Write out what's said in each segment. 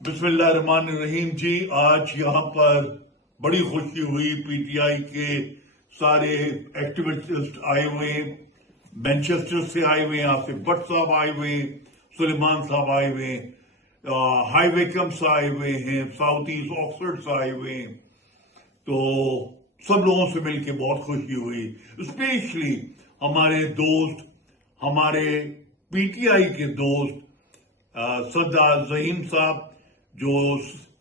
बिस्मिल्लाहिर्रहमानिर्रहीम जी। आज यहाँ पर बड़ी खुशी हुई, पीटीआई के सारे एक्टिविस्ट आए हुए, मैनचेस्टर से आए हुए, आसिफ भट्ट साहब आए हुए, सुलेमान साहब आए हुए, हाई वेकम से आए हुए हैं, साउथ ईस्ट ऑक्सफोर्ड से आए हुए हैं। तो सब लोगों से मिलकर बहुत खुशी हुई। स्पेशली हमारे दोस्त, हमारे पीटीआई के दोस्त सरदार ज़हीम साहब जो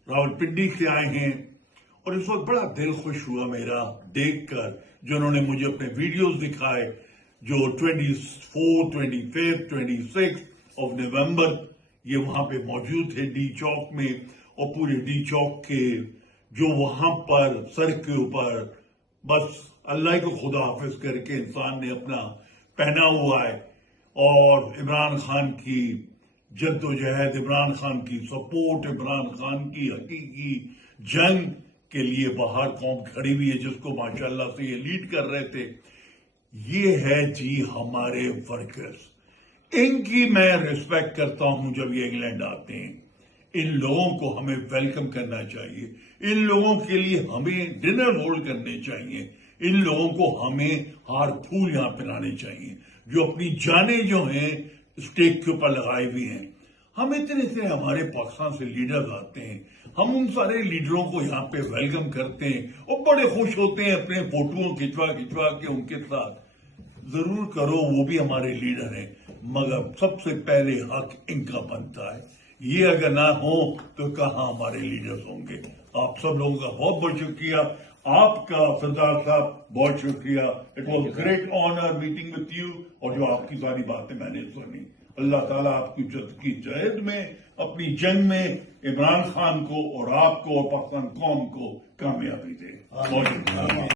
रावलपिंडी से आए हैं, और इस वक्त बड़ा दिल खुश हुआ मेरा देखकर, जो उन्होंने मुझे अपने वीडियोस दिखाए, जो 24, 25, 26 ऑफ नवंबर ये वहां पे मौजूद थे डी चौक में। और पूरे डी चौक के जो वहां पर सड़क के ऊपर बस अल्लाह को खुदा हाफिज करके इंसान ने अपना पहना हुआ है, और इमरान खान की जद्दोजहद, इमरान खान की सपोर्ट, इमरान खान की हकीकी जंग के लिए बाहर कौम खड़ी हुई है, जिसको माशाल्लाह से ये लीड कर रहे थे। ये है जी हमारे वर्कर्स, इनकी मैं रिस्पेक्ट करता हूं। जब ये इंग्लैंड आते हैं, इन लोगों को हमें वेलकम करना चाहिए, इन लोगों के लिए हमें डिनर होल्ड करने चाहिए, इन लोगों को हमें हार फूल यहां पिलाने चाहिए, जो अपनी जानें जो हैं स्टेक के ऊपर लगाए हुए हैं। हम इतने से हमारे पाकिस्तान से लीडर्स आते हैं, हम उन सारे लीडरों को यहाँ पे वेलकम करते हैं और बड़े खुश होते हैं, अपने फोटोओं खिंचवा के उनके साथ। जरूर करो, वो भी हमारे लीडर हैं, मगर सबसे पहले हक इनका बनता है। ये अगर ना हो तो कहाँ हमारे लीडर्स होंगे। आप सब लोगों का बहुत बहुत शुक्रिया। आपका सरदार साहब बहुत शुक्रिया। It was great honour meeting with you, और जो आपकी सारी बातें मैंने सुनी। अल्लाह ताला आपकी की जहद में, अपनी जंग में इमरान खान को और आपको और पाकिस्तान कौम को कामयाबी दे। बहुत शुक्रिया।